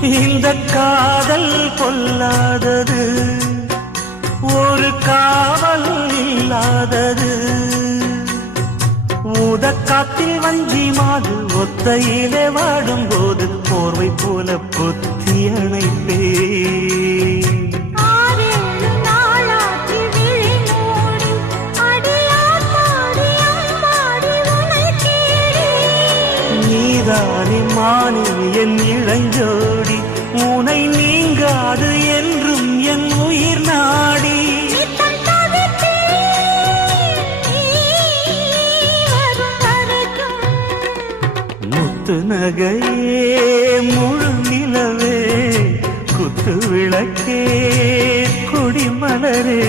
இந்த காதல் கொல்லாதது, ஒரு காவல் இல்லாதது. ஊதக்காத்தில் வஞ்சி மாது ஒத்தையிலே வாடும்போது போர்வை போல பொத்தி அணைப்பே. நீதானே மானே என் இளஞ்சோடி, உனை நீங்காது என்றும் என் உயிர் நாடி. முத்து நகையே முழு நிலவே, குத்து விளக்கே கொடிமலரே.